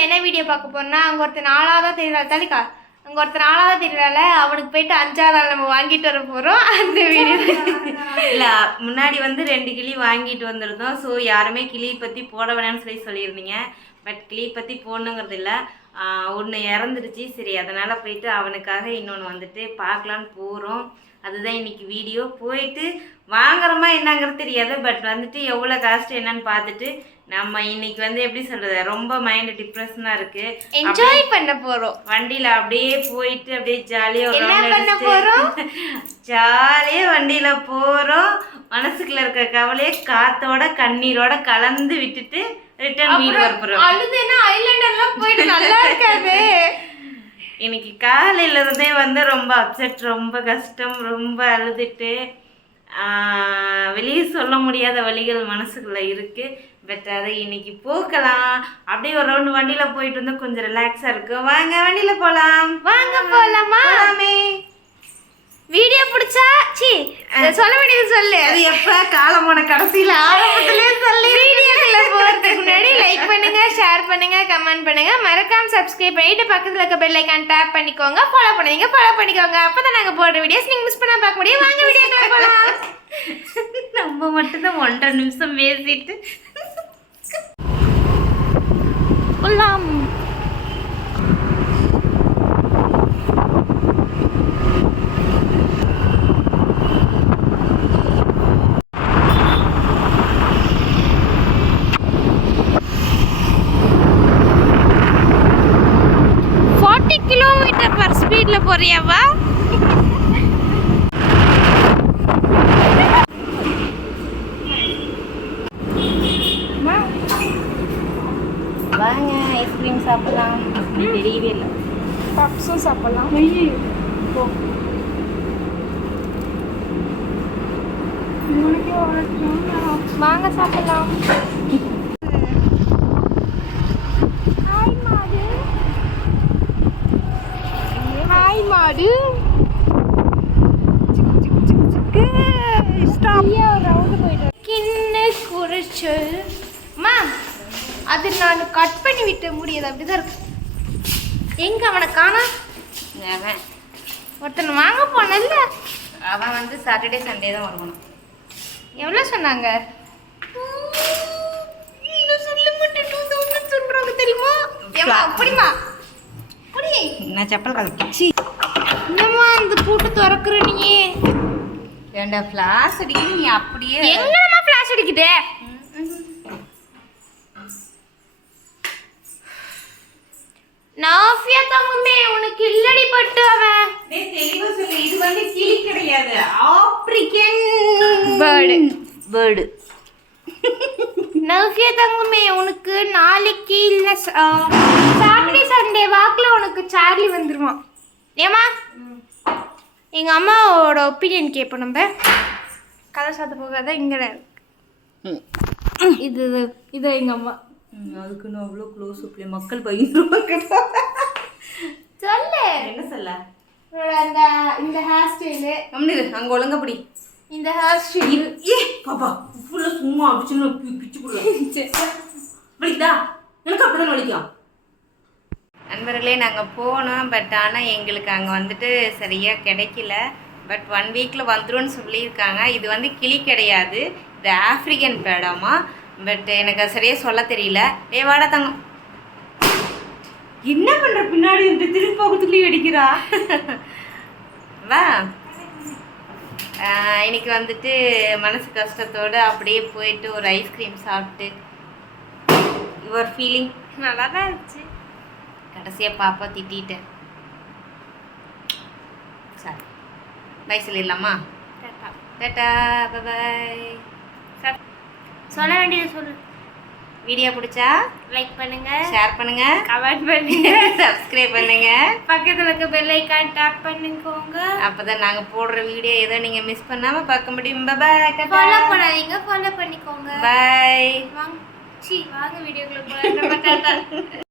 நம்ம என்ன வீடியோ பார்க்க போறோம்னா அங்கே ஒருத்தர் 4ஆவதா தெரியல தாலிக்கா அங்கே ஒருத்தர் 4ஆவதா தெரியல அவனுக்கு போயிட்டு 5ஆவது நாள் நம்ம வாங்கிட்டு வர போகிறோம் அந்த வீடியோ. இல்லை முன்னாடி வந்து 2 கிளி வாங்கிட்டு வந்திருந்தோம். ஸோ யாருமே கிளி பற்றி போட வேணாம்னு சொல்லியிருந்தீங்க. பட் கிளி பற்றி போடணுங்கிறது இல்லை, ஒன்று இறந்துருச்சு. சரி அதனால் போயிட்டு அவனுக்காக இன்னொன்று வந்துட்டு பார்க்கலான்னு போகிறோம். அதுதான் இன்னைக்கு வீடியோ. போயிட்டு வாங்குறோமா என்னங்கிறது தெரியாது, பட் வந்துட்டு எவ்வளோ காஸ்ட் என்னன்னு பார்த்துட்டு நம்ம இன்னைக்கு வந்து எப்படி சொல்றது, ரொம்ப மைண்ட் டிப்ரெஷனாக இருக்கு. என்ஜாய் பண்ண போகிறோம். வண்டியில் அப்படியே போயிட்டு அப்படியே ஜாலியாக ஜாலியாக வண்டியில் போகிறோம். மனசுக்குள்ள இருக்க கவலையே காத்தோட கண்ணீரோட கலந்து விட்டுட்டு ரிட்டர்ன் வீடு வரப்போகிறோம். அழுதுனா ஐலாண்டர்லாம் போயிட்டு நல்லா இருக்காது. இன்னைக்கு காலையிலேருந்தே வந்து ரொம்ப அப்செட், ரொம்ப கஷ்டம், ரொம்ப அழுதுட்டு வெளியே சொல்ல முடியாத வழிகள் மனசுக்குள்ளே இருக்குது. பட் அதை இன்னைக்கு போக்கலாம். அப்படியே ஒரு ரவுண்டு வண்டியில் போயிட்டு வந்து கொஞ்சம் ரிலாக்ஸாக இருக்கும். வாங்க வண்டியில் போகலாம். வாங்க போகலாமா? வீடியோ பிடிச்சா சொல்ல வேண்டியது சொல்லு. அது எப்போ காலமான கடைசியில் ஆரம்பத்திலே சொல்லி. வீடியோக்குள்ள போகிறதுக்கு முன்னாடி லைக் பண்ணுங்க, ஷேர் பண்ணுங்க, கமெண்ட் பண்ணுங்க, மறக்காம சப்ஸ்கிரைப் பண்ணிட்டு பக்கத்தில் இருக்க பெல் ஐக்கான் டேப் பண்ணிக்கோங்க. ஃபாலோ பண்ணிக்கோங்க. அப்போ தான் நாங்கள் போடுற வீடியோஸ் நீங்கள் மிஸ் பண்ணாம பார்க்க முடியும். வாங்க வீடியோக்குள்ள போகலாம். நம்ம மட்டும்தான் 1.5 நிமிஷம் பேசிட்டு போகலாம். கிலோமீட்டர் ஸ்பீட்ல போறியாவா? வாங்க ஐஸ்கிரீம் சாப்பிடலாம். தெரியவே இல்லை, பப்ஸும் சாப்பிடலாம். வாங்க சாப்பிடலாம். மாடு கிண்ண குறைச்சல் மேம், அது நான் கட் பண்ணி விட்ட முடியாது. அப்படிதான் இருக்கு. எங்க அவனை காணா? ஒருத்தனை வாங்க போனல்ல, அவன் வந்து சாட்டர்டே சண்டே தான் வருவான். எவ்வளோ சொன்னாங்க? இன்னும் சொல்ல மாட்டேன் சொல்றாங்க தெரியுமா? அப்படிமா நான் செப்பல் கலக்கிச்சு. என்னம்மா இந்த பூட்டு திறக்குற நீ? ஏண்டா ஃப்ளாஷ் அடிக்குது, நீ அப்படியே எங்கம்மா ஃப்ளாஷ் அடிக்குது? நாஃபியா தங்கமே உனக்கு இல்லடி பட்டு. அவன் தெளிவா சொல்லு, இது வந்து கிளி கிடையாது, ஆப்பிரிக்கன் பேர்டு. நாஃபியா தங்கமே உனக்கு நாளைக்கு இல்லை சாட்டர்டே சண்டே வாக்கில் உனக்கு சார்லி வந்துருவான். ஏமா எங்கள் அம்மாவோட ஒப்பீனியன் கேட்போம். நம்ம கதை சாத்த போகாத இங்கே இது இது எங்கள் அம்மா. அதுக்கு நான் அவ்வளோ க்ளோஸ் அப்ளே மக்கள் பகிர்ந்துருவாங்க. சொல்லு என்ன சொல்ல? அந்த இந்த ஹேர் ஸ்டைலு அங்கே ஒழுங்கப்படி இந்த ஹேர் ஸ்டைல். ஏ பாப்பா ஃபுல்லாக சும்மா அப்படி பிச்சு போடுதா எனக்கு அப்படிதான் வலிக்கும். நண்பர்களே நாங்கள் போனோம், பட் ஆனால் எங்களுக்கு அங்கே வந்துட்டு சரியாக கிடைக்கல. பட் 1 வீக்கில் வந்துரும்னு சொல்லியிருக்காங்க. இது வந்து கிளி கிடையாது, இது ஆஃப்ரிக்கன் பேடாமா. பட் எனக்கு அது சரியாக சொல்ல தெரியல. வாடா தங்கம், என்ன பண்ணுற பின்னாடி திரும்பி போகிறதுக்குள்ளேயே வெடிக்கிறா. வா இன்னைக்கு வந்துட்டு மனசு கஷ்டத்தோடு அப்படியே போயிட்டு ஒரு ஐஸ்கிரீம் சாப்பிட்டு யுவர் ஃபீலிங் நல்லா தான் இருந்துச்சு. கடைசியாக பாப்பா திட்டேன். சரி பை சொல்லிடலாமா? டாட்டா பாய். சொல்ல வேண்டியது சொல்லு. வீடியோ பிடிச்சா லைக் பண்ணுங்க, ஷேர் பண்ணுங்க, கமெண்ட் பண்ணுங்க, சப்ஸ்கிரைப் பண்ணுங்க, பக்கத்தில் இருக்க பெல் ஐகான் டேப் பண்ணிக்கோங்க. அப்பதான் நாங்க போடுற வீடியோ ஏதோ நீங்க மிஸ் பண்ணாம பார்க்க முடியும். பாய். ஃபாலோ பண்ணாதீங்க, ஃபாலோ பண்ணிக்கோங்க. பாய். வாங்க வீடியோக்குள்ள போலாம்.